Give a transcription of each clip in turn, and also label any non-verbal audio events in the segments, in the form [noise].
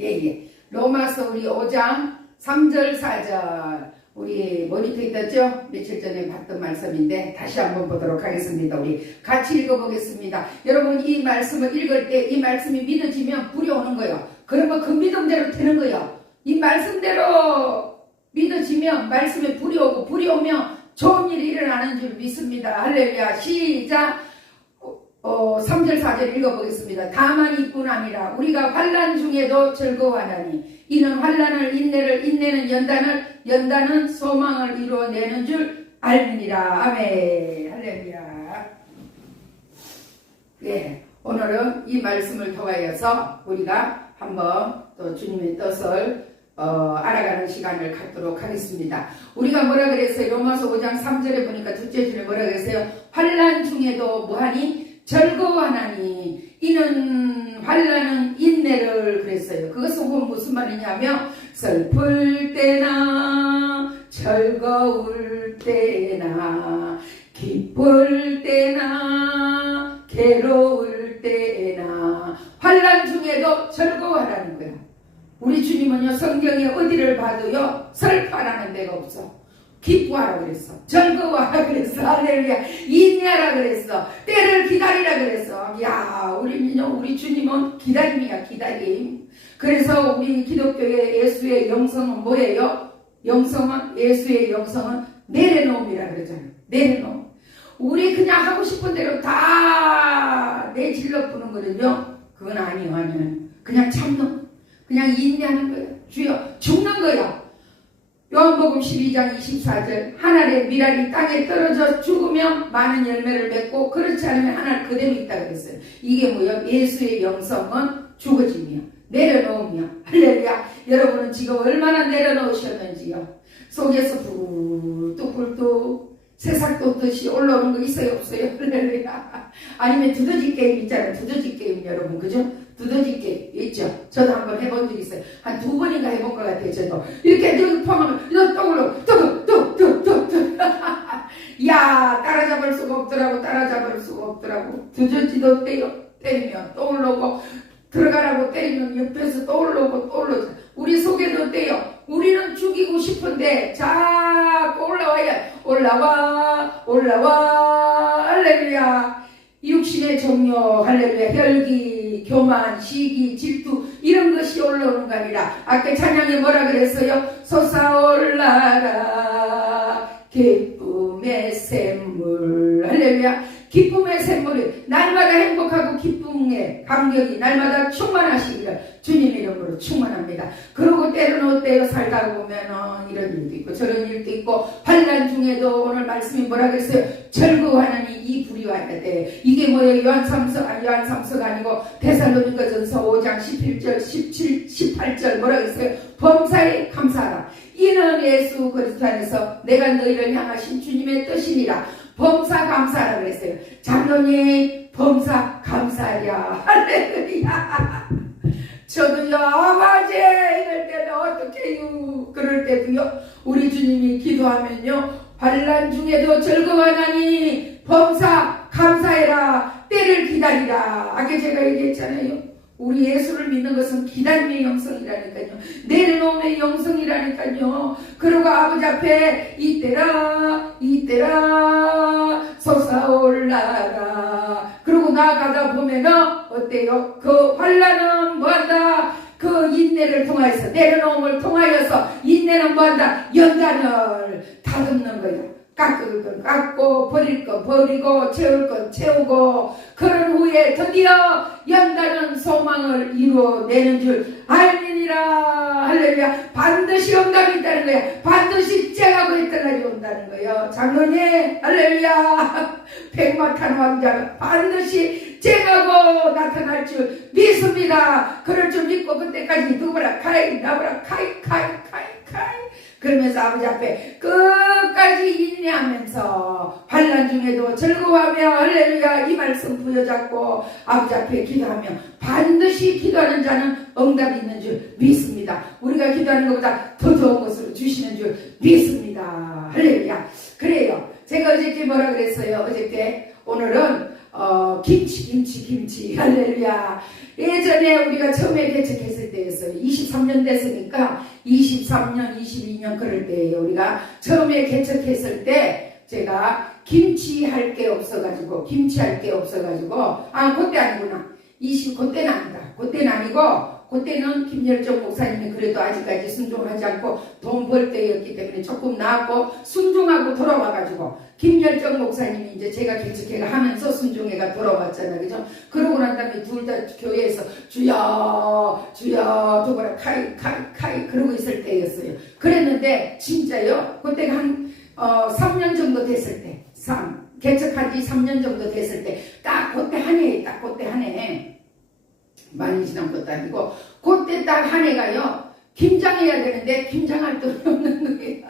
예, 예. 로마서 우리 5장 3절 4절 우리 모니터에 떴죠? 며칠 전에 봤던 말씀인데 다시 한번 보도록 하겠습니다. 우리 같이 읽어보겠습니다. 여러분 이 말씀을 읽을 때 이 말씀이 믿어지면 불이 오는 거예요. 그러면 그 믿음대로 되는 거예요. 이 말씀대로 믿어지면 말씀에 불이 오고 불이 오면 좋은 일이 일어나는 줄 믿습니다. 할렐루야. 시작. 어, 3절 4절 읽어보겠습니다. 다만 이뿐 아니라 우리가 환란 중에도 즐거워하나니 이는 환란을 인내를 인내는 연단을 연단은 소망을 이루어내는 줄 알느니라. 아멘. 할렐루야. 예, 오늘은 이 말씀을 통하여서 우리가 한번 또 주님의 뜻을 어, 알아가는 시간을 갖도록 하겠습니다. 우리가 뭐라 그랬어요? 로마서 5장 3절에 보니까 둘째 줄에 뭐라 그랬어요? 환란 중에도 뭐하니? 즐거워하나니 이는 환란은 인내를 그랬어요. 그것은 곧 무슨 말이냐면 슬플 때나 즐거울 때나 기쁠 때나 괴로울 때나 환란 중에도 즐거워하라는 거야. 우리 주님은요 성경에 어디를 봐도요 슬퍼하라는 데가 없어. 기뻐하라 그랬어. 즐거워하라 그랬어. 할렐루야. 인내하라 그랬어. 때를 기다리라 그랬어. 야, 우리는요, 우리 주님은 기다림이야, 기다림. 그래서 우리 기독교의 예수의 영성은 뭐예요? 영성은, 예수의 영성은 내려놓음이라 그러잖아요. 내려놓음. 우리 그냥 하고 싶은 대로 다 내질러 부는 거는요, 그건 아니에요, 아니에요. 그냥 참는, 그냥 인내하는 거예요. 주여, 죽는 거예 요. 요한복음 12장 24절 하늘의 미랄이 땅에 떨어져 죽으면 많은 열매를 맺고 그렇지 않으면 하늘 그대로 있다 그랬어요. 이게 뭐예요? 예수의 영성은 죽어짐이요. 내려놓으며 할렐루야. 여러분은 지금 얼마나 내려놓으셨는지요. 속에서 굴뚝굴뚝 새싹 돋듯이 올라오는 거 있어요 없어요? [laughs] 할렐루야. 아니면 두더지 게임 있잖아요. 두더지 게임 여러분 그죠? 두더지 게임 있죠? 저도 한번 해본 적 있어요. 한 두 번인가 해본 것 같아요. 저도 이렇게 이렇게 포함하면 이렇게 떠올라 뚝뚝뚝뚝뚝 야 따라잡을 수가 없더라고 따라잡을 수가 없더라고 두더지도 때려 때리면 떠올라고 들어가라고 때리면 옆에서 떠올라고 떠올라서 우리 속에도 때요 우리는 죽이고 싶은데 자꾸 올라와야 올라와 올라와 할렐루야 종료 할렐루야 혈기 교만 시기 질투 이런 것이 올라오는 거 아니라 아까 찬양에 뭐라 그랬어요? 솟아올라라 기쁨의 샘물. 할렐루야 기쁨의 샘물이 날마다 행복하고 기쁨의 감격이 날마다 충만하시기를 주님 이름으로 충만합니다. 그러고 때로는 어때요? 살다 보면은 이런 일도 있고 저런 일도 있고 환란 중에도 오늘 말씀이 뭐라 그랬어요? 즐거워하는 이 불이 돼. 이게 뭐예요? 요한 3서 아니 요한 3서가 아니고 데살로니가전서 5장 11절 17 18절 뭐라 그랬어요? 범사에 감사하라. 이는 예수 그리스도 안에서 내가 너희를 향하신 주님의 뜻이니라. 범사 감사라 그랬어요. 장로님 범사 감사야. [laughs] 할렐루야. 저도요 아버지 이럴 때는 어떻게 해요? 그럴 때도요 우리 주님이 기도하면요 환란 중에도 즐거워하나니 범사 감사해라 때를 기다리라. 아까 제가 얘기했잖아요. 우리 예수를 믿는 것은 기다림의 영성이라니까요. 내려놓음의 영성이라니까요. 그리고 아버지 앞에 이때라 이때라 솟아올라라. 그리고 나아가다 보면은 어때요? 그 환란은 뭐한다? 그 인내를 통하여서 내려놓음을 통하여서 인내는 뭐한다? 연단을 다듬는 거예요. 깎을 건 깎고 버릴 건 버리고 채울 건 채우고 그런 후에 드디어 연단은 소망을 이루어내는 줄 알리니라 할렐루야 반드시 응답이 있다는 거야 반드시 온다는 거예요. 장로님 할렐루야. [laughs] 백마탄 왕자가 반드시 쨍하고 나타날 줄 믿습니다. 그럴 줄 믿고 그때까지 누구라 카이 나보라 카이 카이 카이 카이 그러면서 아버지 앞에 끝까지 인내하면서 환란 중에도 즐거워하며 할렐루야 이 말씀 부여잡고 아버지 앞에 기도하며 반드시 기도하는 자는 응답이 있는 줄 믿습니다. 우리가 기도하는 것보다 더 좋은 것으로 주시는 줄 믿습니다. 할렐루야. 그래요. 제가 어저께 뭐라 그랬어요? 어저께 오늘은 어, 김치 김치 김치 [laughs] 할렐루야. 예전에 우리가 처음에 개척했을 때였어요. 23년 됐으니까 23년, 22년 그럴 때예요. 우리가 처음에 개척했을 때 제가 김치 할 게 없어가지고 김치 할 게 없어가지고 아 그때 아니구나. 20 그때는 아니다. 그때는 아니고 그때는 김열정 목사님이 그래도 아직까지 순종하지 않고 돈 벌 때였기 때문에 조금 나았고 순종하고 돌아와가지고 김열정 목사님이 이제 제가 개척회가 하면서 순종회가 돌아왔잖아요. 그죠? 그러고 난 다음에 둘 다 교회에서 주여 주여 두고라 카이 카이 카이 그러고 있을 때였어요. 그랬는데 진짜요. 그때가 한 어, 3년 정도 됐을 때 3. 개척한 지 3년 정도 됐을 때 딱 그때 한 해에 딱 그때 한 해에 많이 지난 것도 아니고 그때 딱 한 해가요 김장해야 되는데 김장할 돈이 없는 거예요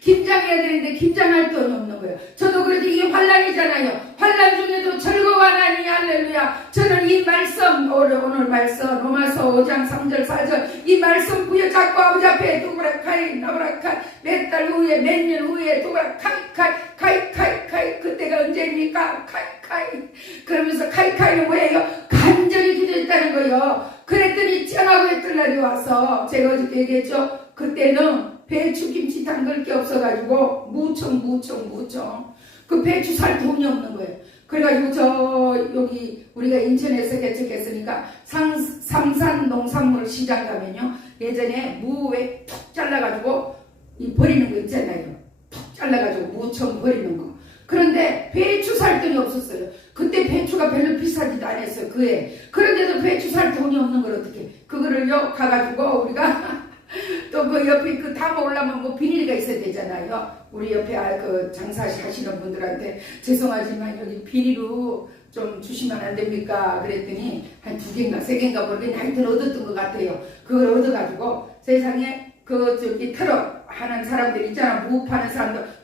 김장해야 되는데 김장할 돈이 없는 거예요. 저도 그래도 이게 환란이잖아요. 환란 중에도 즐거워하나니 할렐루야. 저는 이 말씀 오늘, 말씀 로마서 5장 3절 4절 이 말씀 부여잡고 아버지 앞에 두고라 카이 나보라 카이 몇달 후에 몇 년 후에 두고라 카이 카이 카이 카이 카이 그때가 언제입니까? 카이 카이. 그러면서 카이 카이는 뭐예요? 간절히 기도했다는 거예요. 그랬더니 짱하고 했던 날이 와서? 제가 어저께 얘기했죠? 그때는 배추 김치 담글 게 없어가지고 무청 무청 무청 그 배추 살 돈이 없는 거예요. 그래가지고 저 여기 우리가 인천에서 개척했으니까 상, 삼산 농산물 시장 가면요 예전에 무에 툭 잘라가지고 이 버리는 거 있잖아요. 툭 잘라가지고 무청 버리는 거. 그런데 배추 살 돈이 없었어요. 그때 배추가 별로 비싸지도 않았어요. 그에. 그런데도 배추 살 돈이 없는 걸 어떻게? 그거를요 가가지고 우리가 [laughs] [laughs] 또 그 옆에 그 담아 올라면 뭐 비닐가 있어야 되잖아요. 우리 옆에 아, 그 장사하시는 분들한테 죄송하지만 여기 비닐로 좀 주시면 안 됩니까? 그랬더니 한 두 개인가 세 개인가 모르겠는데 하여튼 얻었던 것 같아요. 그걸 얻어가지고 세상에 그 저기 트럭 하는 사람들 있잖아. 무 파는 사람들 툭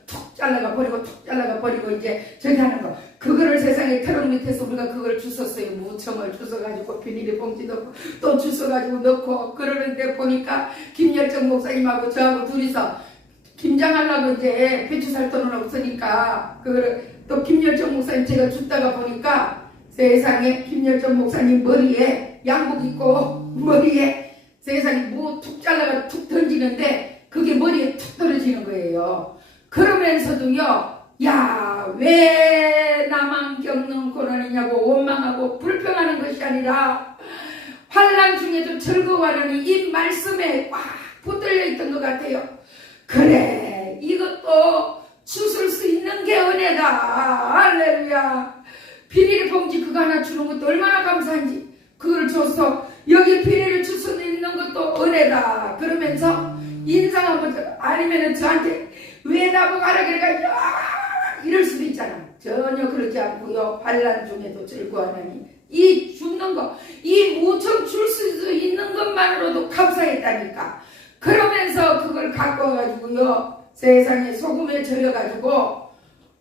잘라가 버리고 툭 잘라가 버리고 이제 저기 하는 거. 그거를 세상에 트럭 밑에서 우리가 그걸 주웠어요. 무청을 주워가지고 비닐에 봉지 넣고 또 주워가지고 넣고 그러는데 보니까 김열정 목사님하고 저하고 둘이서 김장하려고 이제 배추 살 돈은 없으니까 그거를 또 김열정 목사님 제가 줍다가 보니까 세상에 김열정 목사님 머리에 양복 입고 [laughs] 머리에 세상에 무툭 잘라가 툭 던지는데 그게 머리에 툭 떨어지는 거예요. 그러면서도요, 야, 왜 나만 겪는 고난이냐고 원망하고 불평하는 것이 아니라 환란 중에도 즐거워하는 이 말씀에 꽉 붙들려 있던 것 같아요. 그래, 이것도 주술 수 있는 게 은혜다. 할렐루야. 비닐 봉지 그거 하나 주는 것도 얼마나 감사한지. 그걸 줘서 여기 비닐을 줄 수 있는 것도 은혜다. 그러면서 인상 한번 줘. 아니면은 저한테 왜 나보고 하라 그래가지고 아, 이럴 수도 있잖아. 전혀 그러지 않고요. 반란 중에도 즐거워하니 이 죽는 거, 이 무청 줄수 있는 것만으로도 감사했다니까. 그러면서 그걸 갖고 와가지고요. 세상에 소금에 절여가지고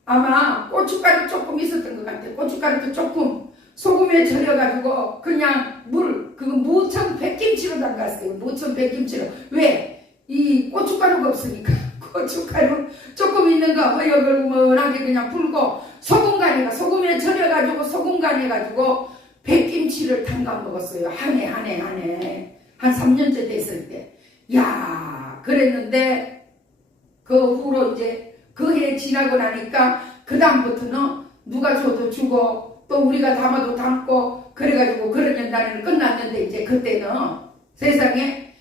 아마 고춧가루 조금 있었던 것 같아. 고춧가루도 조금 소금에 절여가지고 그냥 물, 그거 무청 백김치로 담갔어요. 무청 백김치로. 왜? 이 고춧가루가 없으니까. 고춧가루 조금 있는 거 허여글머하게 그냥 불고 소금 간에가 소금에 절여가지고 소금 간해가지고 백김치를 담가 먹었어요. 한 해, 한 해, 한 해. 한 3년째 됐을 때. 야 그랬는데 그 후로 이제 그 해 지나고 나니까 그 다음부터는 누가 줘도 주고 또 우리가 담아도 담고 그래가지고 그런 연단은 끝났는데 이제 그때는 세상에 그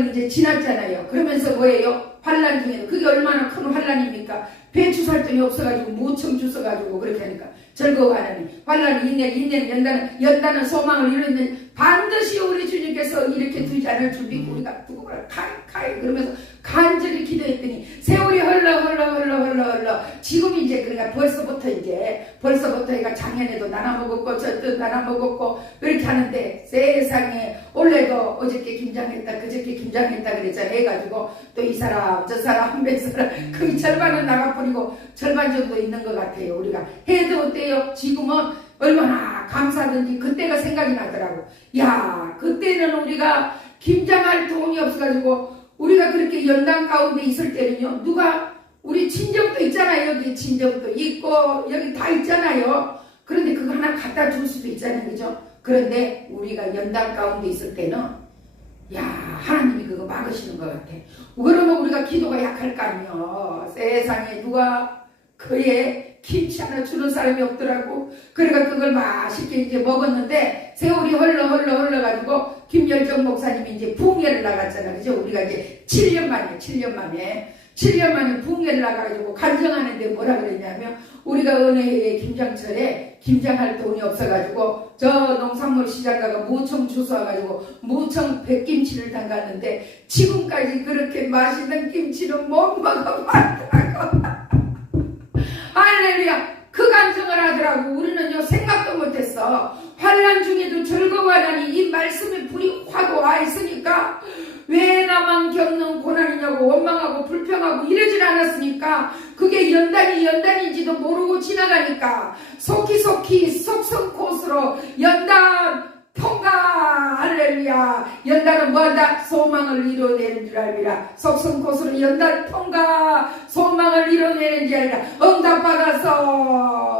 가정을 이제 지났잖아요. 그러면서 뭐예요? 환란 중에 그게 얼마나 큰 환란입니까? 배추 살 돈이 없어가지고 무청 주워가지고 그렇게 하니까 즐거워하느니 환란이 인내 인내는 연단은 연단은 소망을 이루는 반드시 우리 주님께서 이렇게 두지 않을 줄 믿고 우리가 두고 말 카이 카이 그러면서 간절히 기도했더니 세월이 흘러 지금 이제 그러니까 벌써부터 이제 벌써부터 얘가 작년에도 나눠 먹었고 저도 나눠 먹었고 그렇게 하는데 세상에 올해도 어저께 김장했다 그저께 김장했다 그랬잖아 해가지고 또 이 사람 저 사람 [laughs] 몇 사람 그 절반은 나가버리고 절반 정도 있는 것 같아요 우리가. 해도 어때요? 지금은 얼마나 감사하든지 그때가 생각이 나더라고. 야 그때는 우리가 김장할 돈이 없어가지고 우리가 그렇게 연단 가운데 있을 때는요 누가 우리 친정도 있잖아요 여기 친정도 있고 여기 다 있잖아요 그런데 그거 하나 갖다 줄 수도 있잖아요 그죠 그런데 우리가 연단 가운데 있을 때는 야 하나님이 그거 막으시는 것 같아. 그러면 우리가 기도가 약할 거 아니요. 세상에 누가 그의 김치 하나 주는 사람이 없더라고. 그러니까 그걸 맛있게 이제 먹었는데 세월이 흘러 흘러 흘러가지고 김열정 목사님이 이제 붕괴를 나갔잖아. 그죠? 우리가 이제 7년 만에 7년 만에 7년 만에 붕괴를 나가가지고 간증하는데 뭐라 그랬냐면 우리가 은혜의 김장철에 김장할 돈이 없어가지고 저 농산물 시장 가가 무청 주워와가지고 무청 백김치를 담갔는데 지금까지 그렇게 맛있는 김치는 못 먹어봤다고 그 간증을 하더라고. 우리는요 생각도 못했어. 환란 중에도 즐거워하다니 이 말씀에 불이 확 와 있으니까 왜 나만 겪는 고난이냐고 원망하고 불평하고 이러질 않았으니까 그게 연단이 연단인지도 모르고 지나가니까 속히속히 속성코스로 연단 통과 할렐루야 연단은 뭐한다 소망을 이뤄내는 줄 알미라. 속성코스로 연단 통과. 소망을 이뤄내는 줄 알미라 응답 받아서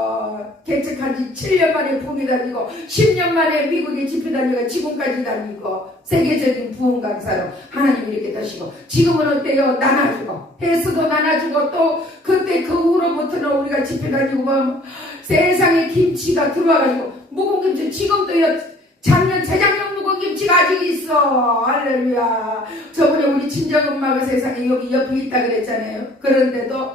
개척한 지 7년 만에 부흥이 다니고 10년 만에 미국에 집회 다니고 지금까지 다니고 세계적인 부흥 강사로 하나님 이렇게 되시고 지금은 어때요? 나눠주고 해수도 나눠주고 또 그때 그 후로부터는 우리가 집회 다니고 뭐 세상에 김치가 들어와가지고 묵은 김치 지금도요 작년 재작년 김치가 아직 있어. 할렐루야. 저번에 우리 친정엄마가 세상에 여기 옆에 있다 그랬잖아요. 그런데도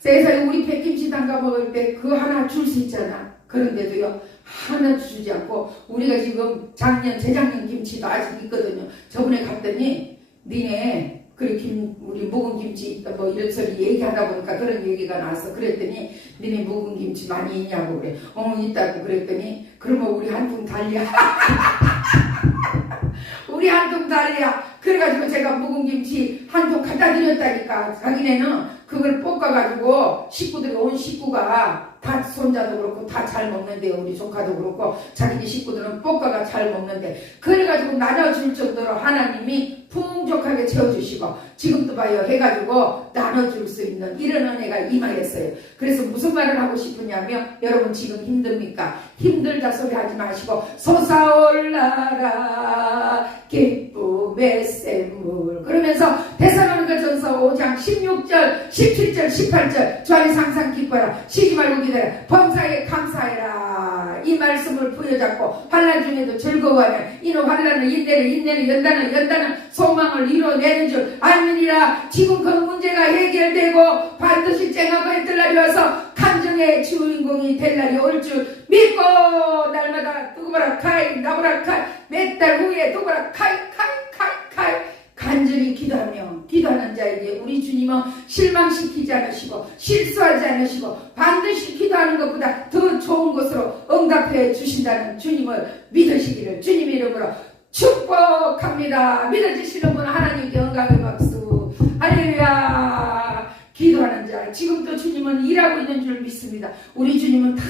세상에 우리 백김치 담가 먹을 때 그 하나 줄 수 있잖아. 그런데도요 하나 주지 않고 우리가 지금 작년 재작년 김치도 아직 있거든요. 저번에 갔더니 니네 김 우리 묵은 김치 있다 뭐 이런 소리 얘기하다 보니까 그런 얘기가 나왔어. 그랬더니 니네 묵은 김치 많이 있냐고 그래. 어 있다고 그랬더니 그러면 우리 한통 달려 [laughs] 우리 한통 달려 그래가지고 제가 묵은 김치 한 통 갖다 드렸다니까. 자기네는 그걸 볶아가지고 식구들이 온 식구가 다 손자도 그렇고 다 잘 먹는데요 우리 조카도 그렇고 자기네 식구들은 볶아가 잘 먹는데. 그래가지고 나눠줄 정도로 하나님이 풍족하게 채워주시고 지금도 봐요. 해가지고 나눠줄 수 있는 이런 은혜가 임하겠어요. 그래서 무슨 말을 하고 싶으냐면 여러분 지금 힘듭니까? 힘들다 소리 하지 마시고 솟아올라라. 기쁨의 샘물. 그러면서 대사로니가 전서 5장 16절 17절 18절 주 안에 항상 기뻐라. 쉬지 말고 기다려. 범사에 감사해라. 이 말씀을 부여잡고 환란 중에도 즐거워하면 이는 환란은 인내는 인내는 연단은 연단은 소 망을 이뤄내는 줄 알미니라 지금 그 문제가 해결되고 반드시 쨍하고 뜰 날이 와서 감정의 주인공이 될 날이 올 줄 믿고 날마다 누구보라 카이 나보라 카이 몇 달 후에 누구보라 카이 카이 카이 카이. 간절히 기도하며 기도하는 자에게 우리 주님은 실망시키지 않으시고 실수하지 않으시고 반드시 기도하는 것보다 더 좋은 것으로 응답해 주신다는 주님을 믿으시기를 주님 이름으로 축복합니다. 믿어주시는 분 하나님께 영광의 박수. 할렐루야. 기도하는 자. 지금도 주님은 일하고 있는 줄 믿습니다. 우리 주님은 다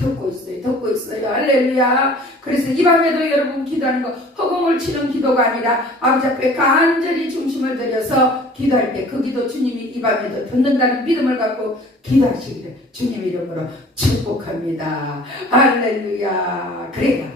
듣고 있어요. 듣고 있어요. 할렐루야. 그래서 이 밤에도 여러분 기도하는 거 허공을 치는 기도가 아니라 아버지 앞에 간절히 중심을 들여서 기도할 때 그 기도 주님이 이 밤에도 듣는다는 믿음을 갖고 기도하시기를 주님 이름으로 축복합니다. 할렐루야. 그래가